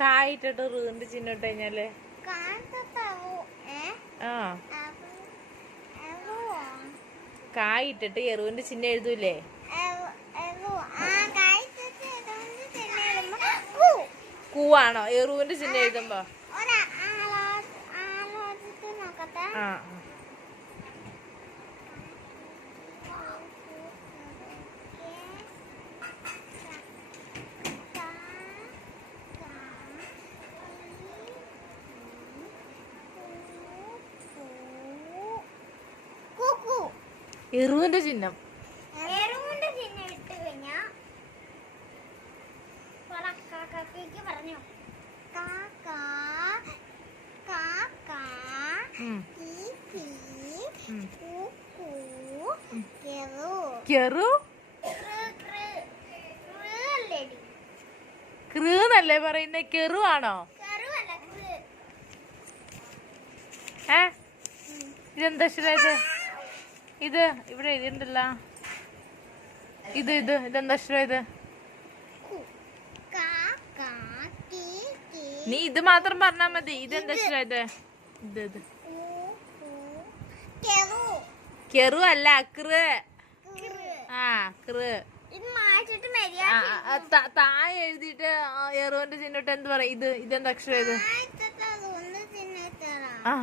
കായിട്ടിട്ട് റൂന്റെ ചിഹ്നം ഇട്ട് കഴിഞ്ഞാല് ആ കായിട്ടിട്ട് എറുവിന്റെ ചിഹ്നം എഴുതൂലേ? കൂവാണോ എറുവിന്റെ ചിഹ്നം എഴുതുമ്പോ? ആ എറുവിന്റെ ചിഹ്നം ഇട്ട് കഴിഞ്ഞാ പറഞ്ഞു ക്രൂന്നല്ലേ പറയുന്നേ? കെറു ആണോ? ഇതെന്താ അക്ഷരം? ഇത് ഇവിടെ എഴുതിണ്ടല്ലോ. ഇതെന്താ അക്ഷരം? നീ ഇത് മാത്രം പറഞ്ഞാ മതി. ഇതെന്താ അക്ഷരം? ഇത് കെറു അല്ല, കൃ. ആ കൃ. താഴെ എഴുതിട്ട് എറുവിന്റെ ചിഹ്നം എന്ത് പറയും? ഇതെന്താ അക്ഷരം? ആ